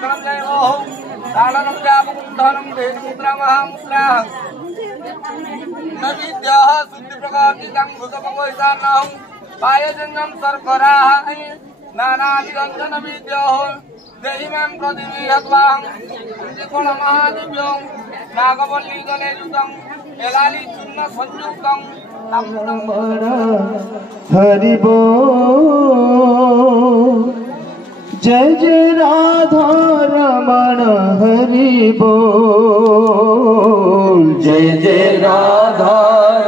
धनम जय ओम दानम जापकुम धनम देह मुद्रा महामुद्रा नविद्याः शुद्धि प्रकार की दंग भूतपकोइसानाहं पायजन्यं सर्कराः नानादिरंजन विद्याः देहिमां प्रतिविहत्वाहं त्रिकोण महादिव्यं नागवल्ली गले युतं एलाली चूर्ण संयुक्तं हरि बोल जय जय राधा रमण हरि बोल जय जय राधा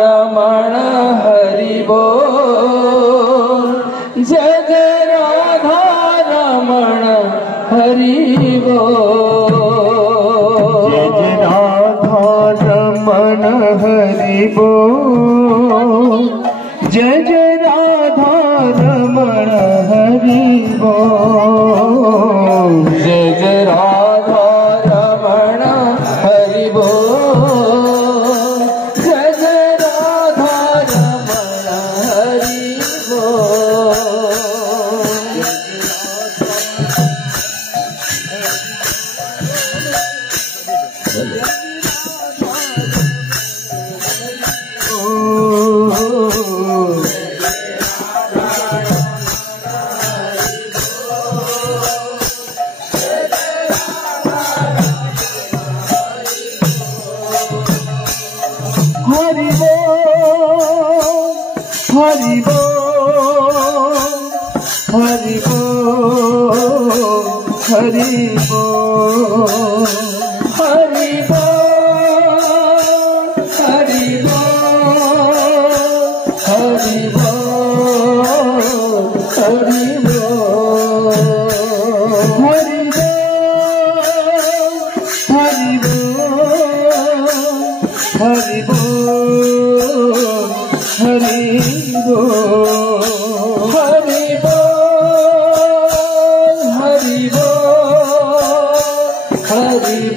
रमण हरि बोल जय जय राधा रमण हरि बोल जय जय राधा रमण हरि बोल जय जय राधा रमण हरि बोल जय जय राधा रमण हरि बोल जय जय राधा रमण हरि हरि बोल हरि बोल हरि बोल हरि बोल हरि बोल हरि बोल हरि बोल हरि बोल हरि बोल हरि बोल हरि बोल हरि बोल हरि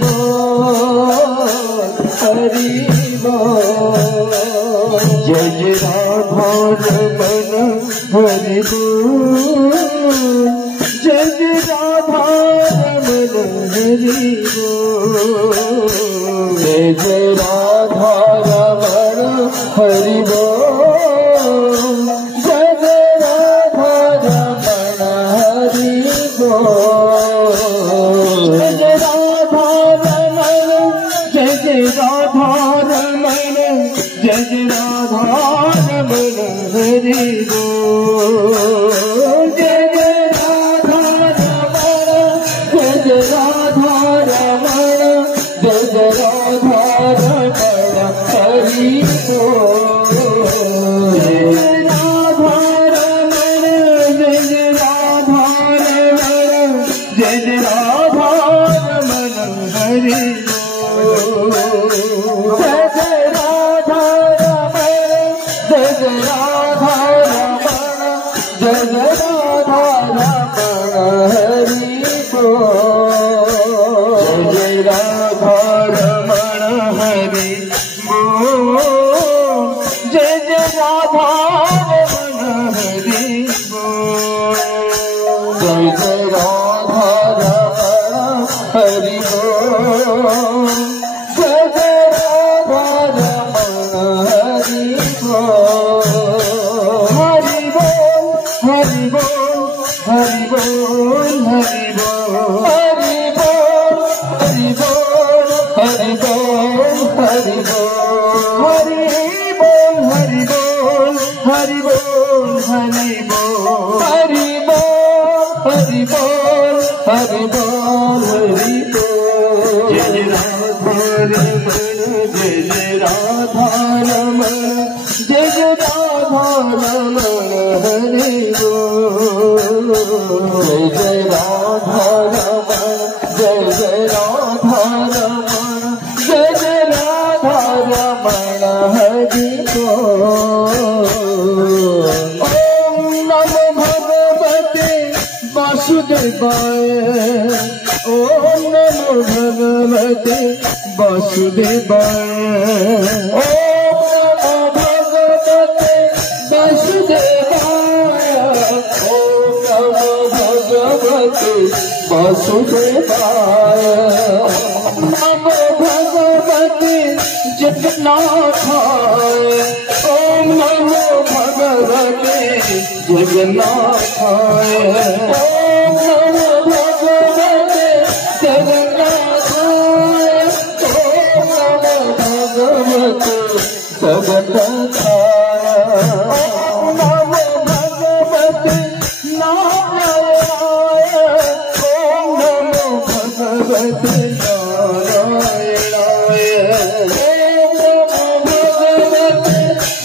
बोल हरि बोल जय जय राधा रमण हरि बोल जय जय राधा रमण हरि बोल जय जय राधा रमण हरि बोल जय जय राधा रमण हरि बोल जय जय राधा रमण जय जय राधा रमण जय जय राधा रमण हरि बोल जय जय राधा रमण जय जय राधा रमण जय जय राधा रमण हरि बोल जय राधा रमण जय जय राधा रमण जय जय राधा रमण हरि बोल जय जय राधा रमण जय जय राधा रमण जय जय राधा रमण हरि बोल जय जय राधा रमण हरि बोल जय जय राधा रमण हरि बोल जय जय राधा रमण हरि बोल जय जय राधा रमण हरि बोल हरि बोल हरि बोल हरि बोल हरि बोल हरि बोल हरि बोल हरि बोल हरि बोल हरि बोल हरि बोल हरि बोल हरि बोल हरि बोल हरि बोल जय जय राधा रमण जय जय राधा रमण जय जय राधा रमण हरि बोल जय जय राधा रमण जय जय राधा रमण जय जय राधा रमण हरि बोल ओम नमो भगवते वासुदेवाय ओम नमो भगवते वासुदेवाय ओम नमो भगवते वासुदेवाय ओम नमो भगवते वासुदेवाय नमो भगवते जगन्नाथाय ओम नमो भगवते जगन्नाथाय ओम नमो भगवते जगन्नाथाय ओम नमो भगवते जगन्नाथाय ओम नमो भगवते नारायणाय ओम नमो भगवते नारायणाय ओम नमो भगवते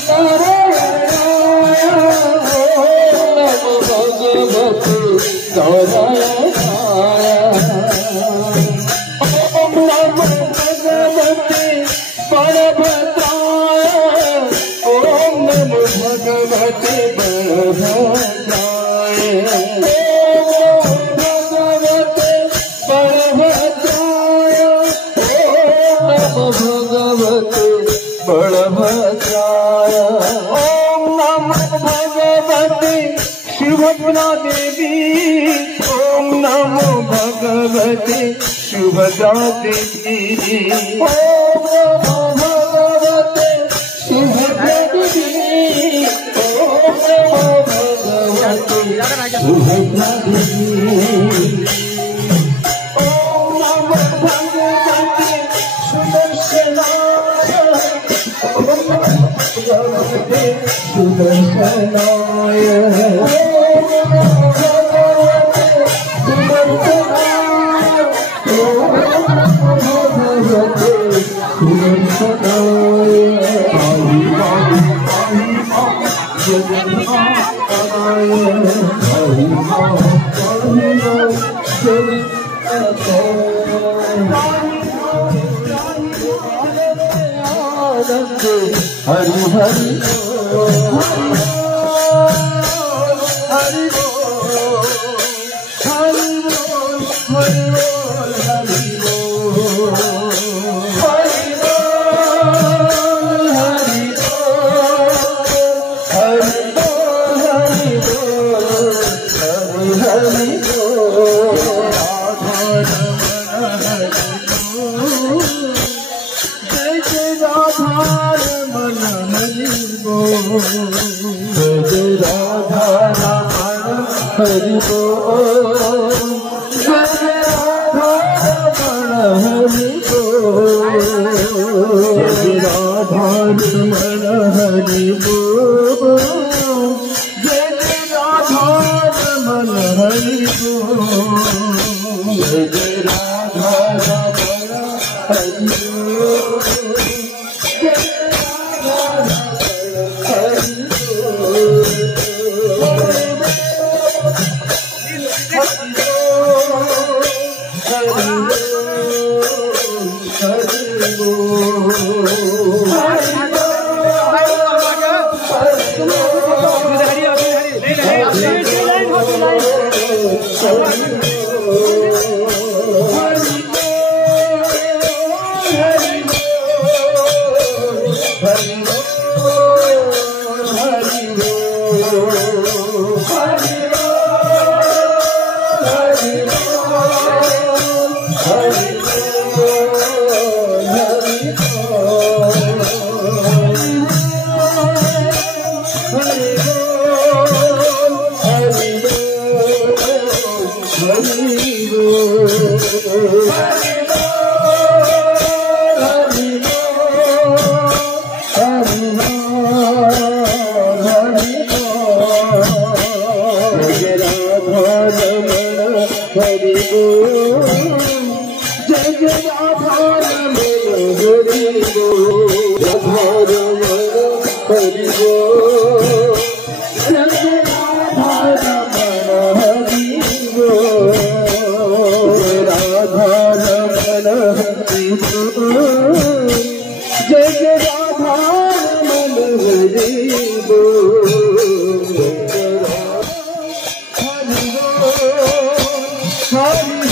नारायणाय ओम नमो भगवते नारायणाय ओम नमो भगवते बलभद्राय ओम नमो भगवते बलभद्राय ओम भगवते बलभद्राय ओम नमो भगवते बलभद्राय ओम नमो भगवते सुभद्रा देवी ओम नमो भगवते सुभद्रा देवी ओम नमो भगवते सुभद्रा देवी ओम नमो भगवते सुभद्रा देवी ओम नमो भगवते सुदर्शनाय ओम नमो भगवते सुदर्शनाय ओम नमो भगवते सुदर्शनाय ओम नमो भगवते सुदर्शनाय पाहि पाहि पाहि पाहि जगन्नाथाय पाहि पाहि पाहि जगन्नाथाय हरि हरि हरि बोल हरि बोल हरि बोल हरि बोल हरि बोल हरि बोल हरि बोल हरि बोल हरि हरि बोल राधा रमण हरि बोल जय राधा रमण हरि बोल जय राधा रमण हरि बोल जय राधा रमण हरि बोल जय राधा रमण हरि बोल जय Radha Raman Hari Hari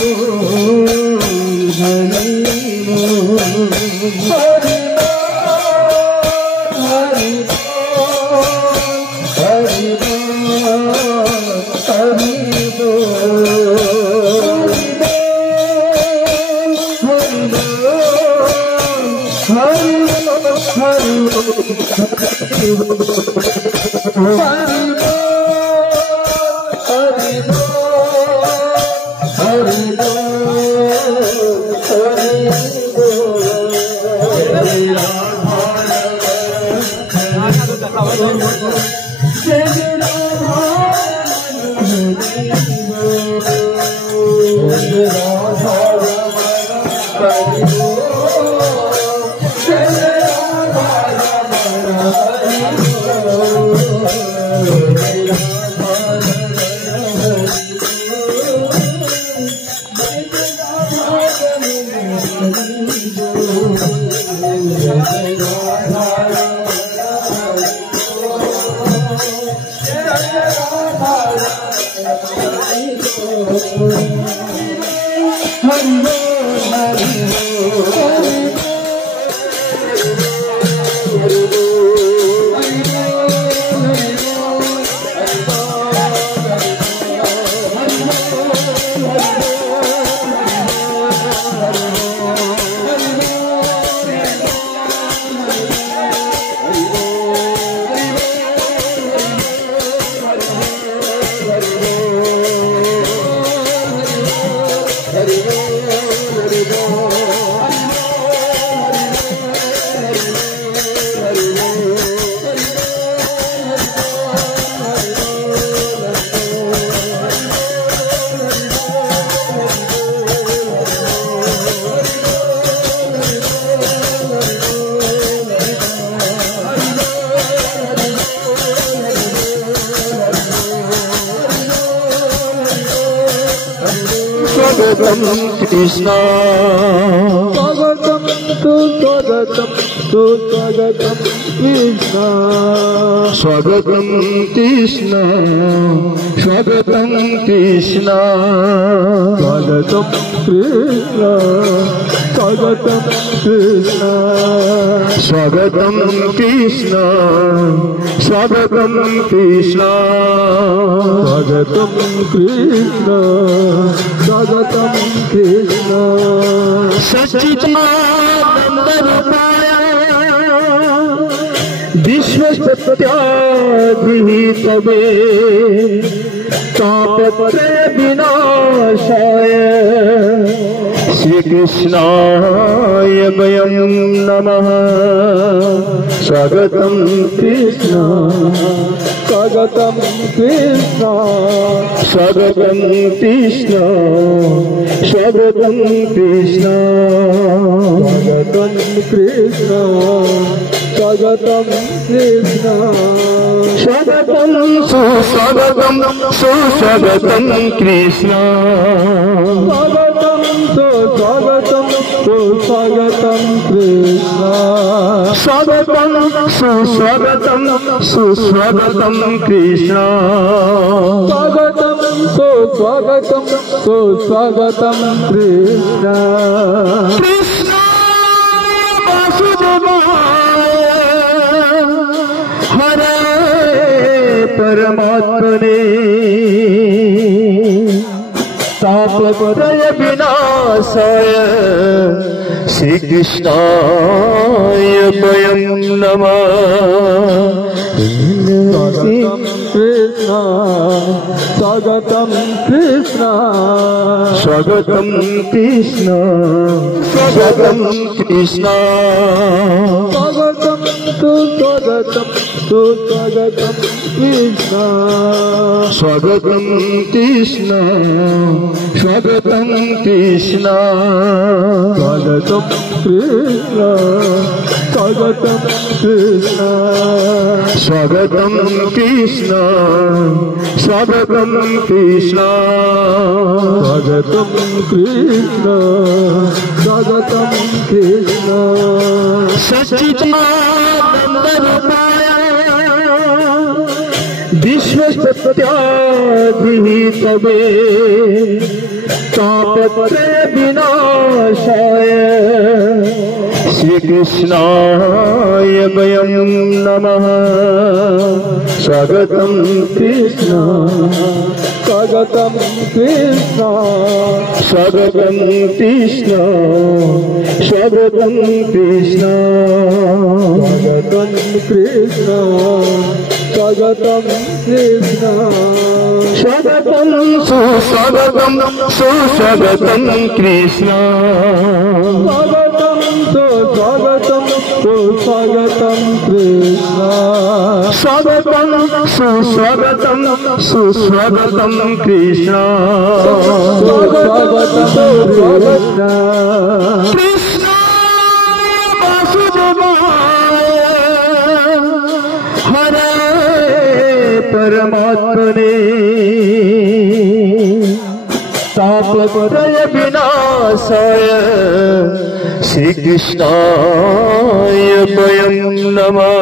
Krishna Swagatam tu Swagatam Krishna Swagatam Krishna Swagatam Krishna Swagatam Krishna Swagatam Krishna Swagatam Krishna Swagatam Krishna Swagatam Krishna Swagatam Krishna Satchidananda Rupaya Vishwasatyaadhitabe Tapatre Vinashaya Shri Krishnaya Vayam Namaha Swagatam Krishna Swagatam Krishna Swagatam Krishna Swagatam Krishna Swagatam Krishna Swagatam Krishna Swagatam Swagatam Swagatam Krishna Swagatam Swagatam Swagatam Krishna Swagatam Swagatam Swagatam Krishna Swagatam Swagatam Swagatam Krishna Krishna Vasudevaya Hare Paramatmane Tapatraya Vinasaya Shri Krishnaya Vayam Namah Swagatam Krishna Swagatam Krishna Swagatam Krishna Swagatam Swagatam Swagatam Krishna Swagatam Krishna Swagatam Krishna Swagatam Krishna Swagatam Krishna Swagatam Krishna Swagatam Krishna Swagatam Krishna Swagatam Krishna Satchidananda Rupaya Vishwasatyaadhitabe Tapatre Vinashaya श्रीकृष्णाय वयं नमः। स्वागतं कृष्ण, स्वागतं कृष्ण, स्वागतं कृष्ण, स्वागतं कृष्ण, स्वागतं कृष्ण, स्वागतं कृष्ण, स्वागतं सुस्वागतं सुस्वागतं कृष्ण, स्वागतं सुस्वागतं सुस्वागतं कृष्ण, स्वागतं सुस्वागतं सुस्वागतं कृष्ण, स्वागतं सुस्वागतं कृष्ण वासुदेवाय हरे परमात्मने तापत्रय विनाशाय श्रीकृष्णाय वयं नमः।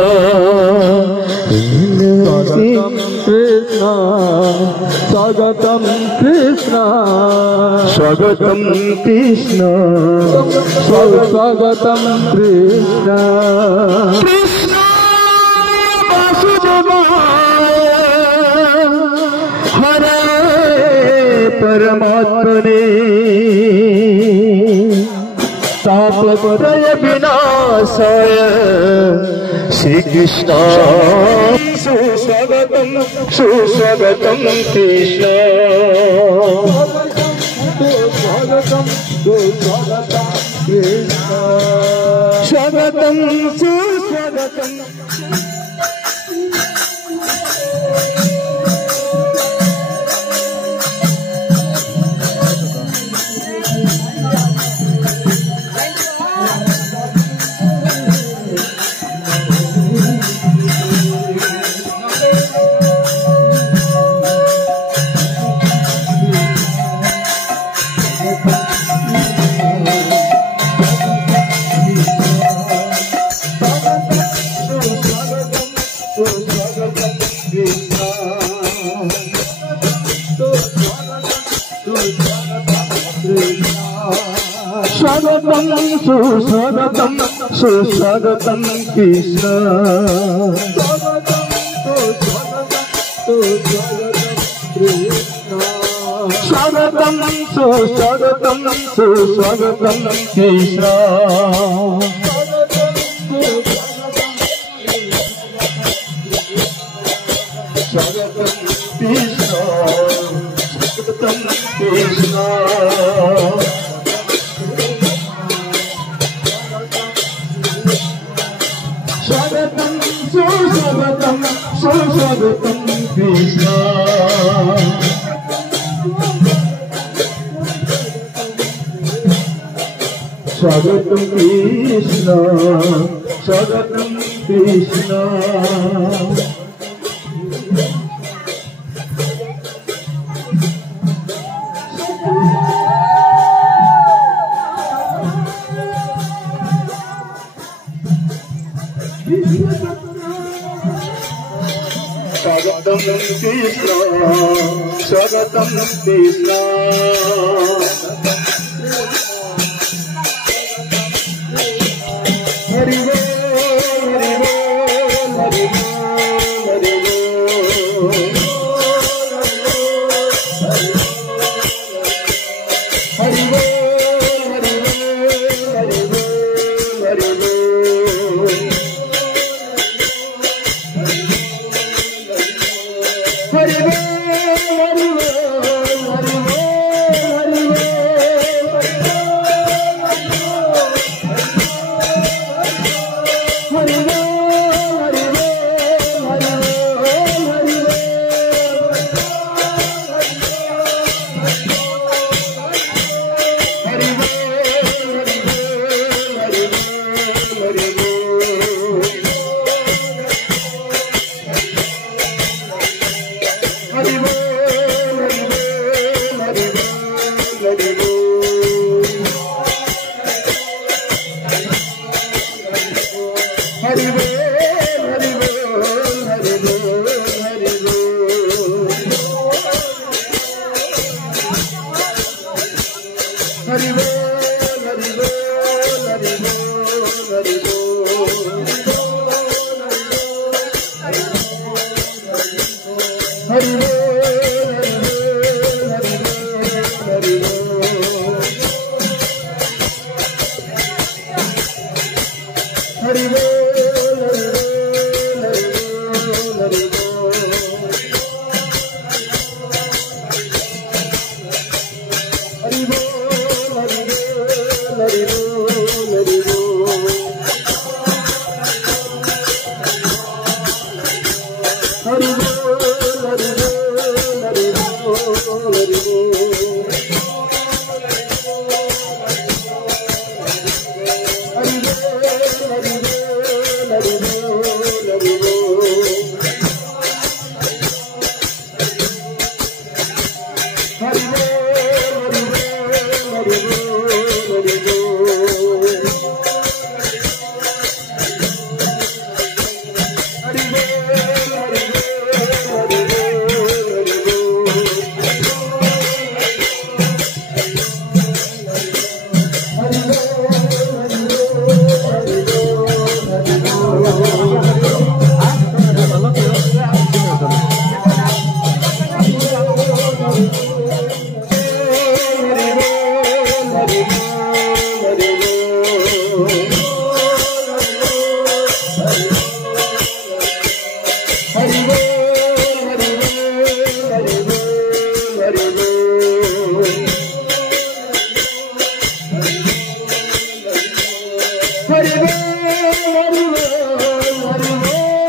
स्वागतं कृष्ण, स्वागतं कृष्ण, स्वागतं कृष्ण, कृष्ण वासुदेवाय हरे परमात्मने तापत्रय विनाशाय श्रीकृष्ण सुस्वागतं सुस्वागतं कृष्ण, स्वागतं सुस्वागतं कृष्ण, स्वागतं सुस्वागतं स्वागतं सुस्वागतं सुस्वागतं कृष्ण, स्वागतं सुस्वागतं सुस्वागतं कृष्ण, स्वागतं कृष्ण, स्वागतं कृष्ण, स्वागतं सुस्वागतं सुस्वागतं कृष्ण, स्वागतं कृष्ण, स्वागतं कृष्ण, स्वागतं कृष्ण, स्वागतं कृष्ण, हरि बोल हरि बोल हरि बोल हरि बोल हरि बोल हरि बोल हरि बोल हरि बोल हरि बोल हरि बोल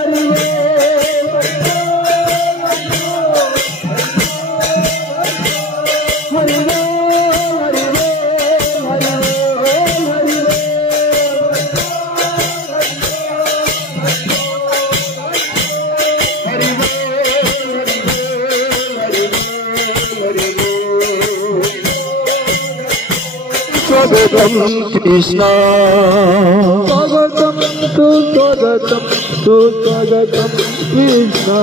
हरि बोल स्वागतम कृष्ण स्वागतम सुस्वागतम सुस्वागतम कृष्ण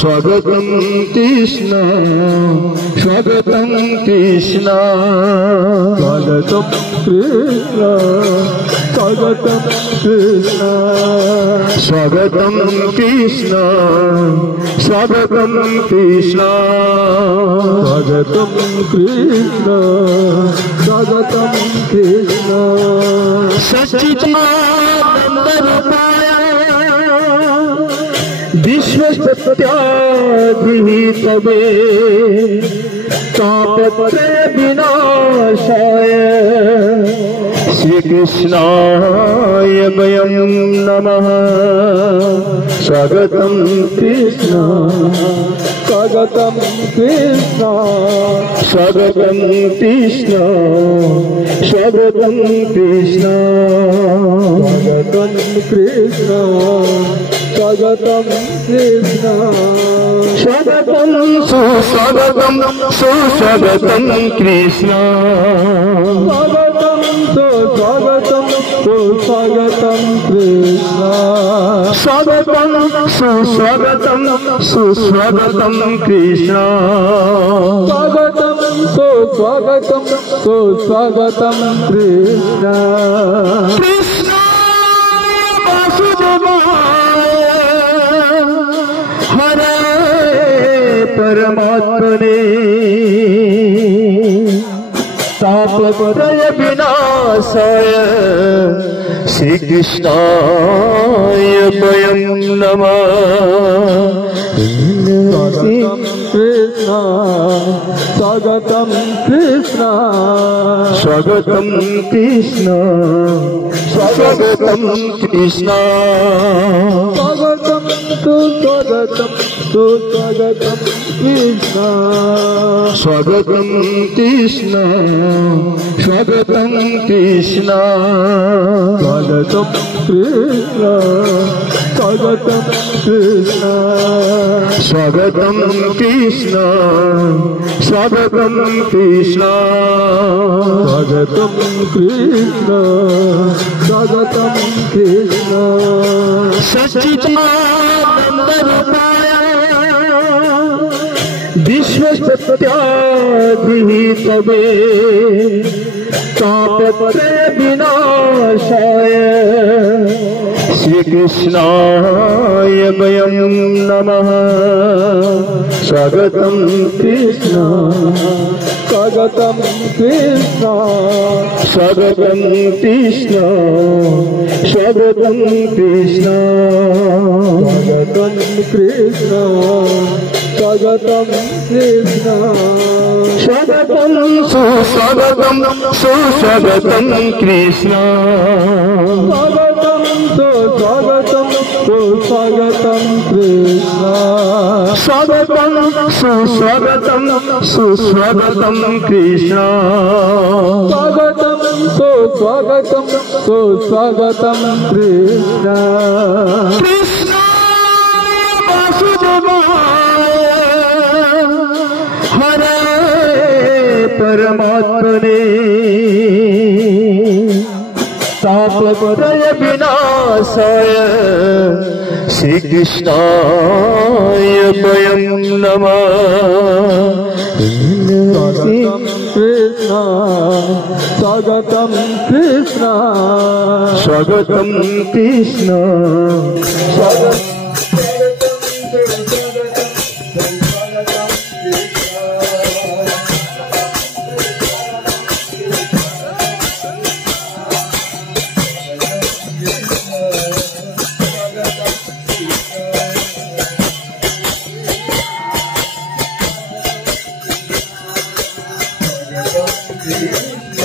स्वागतम कृष्ण स्वागतम कृष्ण स्वागतम कृष्ण स्वागतम कृष्ण स्वागतम कृष्ण स्वागतम कृष्ण स्वागतम कृष्ण स्वागतम कृष्ण सच्चिदानंद रूपाय विश्व सत्याधितवे तापत्रय विनाशाय श्री कृष्णाय वयं नमः स्वागतम कृष्ण स्वागतम कृष्ण स्वागतम कृष्ण स्वागतम कृष्ण स्वागतम कृष्ण स्वागतम कृष्ण स्वागतम सुस्वागतम सुस्वागतम कृष्ण स्वागतम सुस्वागतम सुस्वागतम कृष्ण स्वागतम सुस्वागतम सुस्वागतम कृष्ण स्वागतम सुस्वागतम सुस्वागतम कृष्ण कृष्ण वासुदेवाय हरे परमात्मने तापत्रय विनाशाय श्री कृष्णाय वयं नमः स्वागतम कृष्ण स्वागतम कृष्ण स्वागतम कृष्ण स्वागतम सुस्वागतम सुस्वागतम कृष्ण स्वागतम कृष्ण स्वागतम कृष्ण स्वागतम कृष्ण स्वागतम कृष्ण स्वागतम कृष्ण स्वागतम कृष्ण स्वागतम कृष्ण स्वागतम कृष्ण सच्चिदानंद रूपाय विश्व सत्याधितवे तापत्रय विनाशाय श्री कृष्णाय वयं नमः स्वागतम कृष्ण स्वागतम कृष्ण स्वागतम कृष्ण स्वागतम कृष्ण स्वागतम कृष्ण स्वागतम कृष्ण स्वागतम सुस्वागतम सुस्वागतम कृष्ण स्वागतम सुस्वागतम सुस्वागतम कृष्ण स्वागतम सुस्वागतम सुस्वागतम कृष्ण स्वागतम सुस्वागतम सुस्वागतम कृष्ण कृष्ण वासुदेवाय हरे परमात्मने तापत्रय विनाशाय श्री कृष्णाय वयं नमः कृष्ण स्वागतम कृष्ण स्वागतम कृष्ण स्वागतम Krishna